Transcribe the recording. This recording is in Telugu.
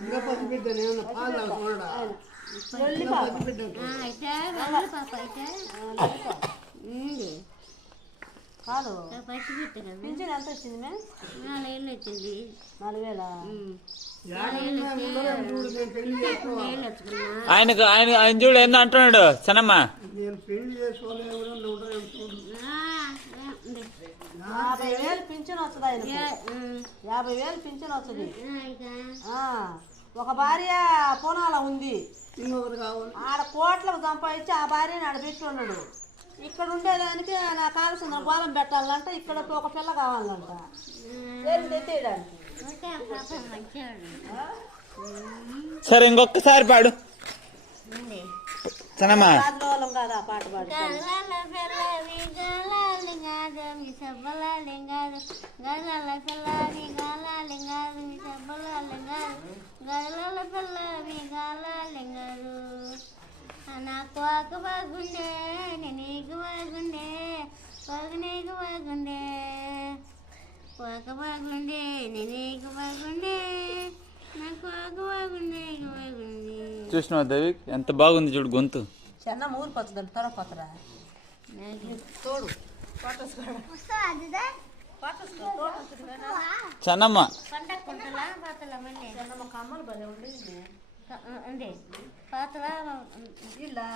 ఇంకా పది బిడ్డలు ఏమన్నా పాలు చూడడా కాదు పింఛన్ ఎంత వచ్చింది మే? 4,000 వచ్చింది. 4,000. ఆయన చూడు ఏందో అంటున్నాడు సనమ్మ. నేను పెళ్లి చేసుకోలేదు 50,000 పింఛన్ వస్తుంది ఆయనకు. 50,000 పింఛన్ వస్తుంది. ఒక భార్య పూనాల ఉంది, ఇంకొకరు కావాలి. ఆడ కోట్లకు సంపాదించి ఆ భార్యని ఆడ పెట్టి ఉన్నాడు. ఇక్కడ ఉండేదానికి నాకు కావాల్సిన గోళం పెట్టాలంట, ఇక్కడ ఒక పిల్ల కావాలంట తెచ్చేయడానికి. సరే ఇంకొకసారి పాడు సనమ్మ. రాజగోళం కాదు ఆ పాట పాడు. నాకు ఒక బాగుండే నీకు బాగుండే నీకు బాగుండే ఒక బాగుండే నీకు బాగుండే నాకు ఒక బాగుండే బాగుండే. చూసినావా దేవి ఎంత బాగుంది చూడు గొంతు. చిన్న ఊరు పచ్చదండి త్వర కొత్తరా తోడు చెన్నమ్మ చిన్నమ్మ కమ్మలు భలే ఉండేది. పాతలా ఇలా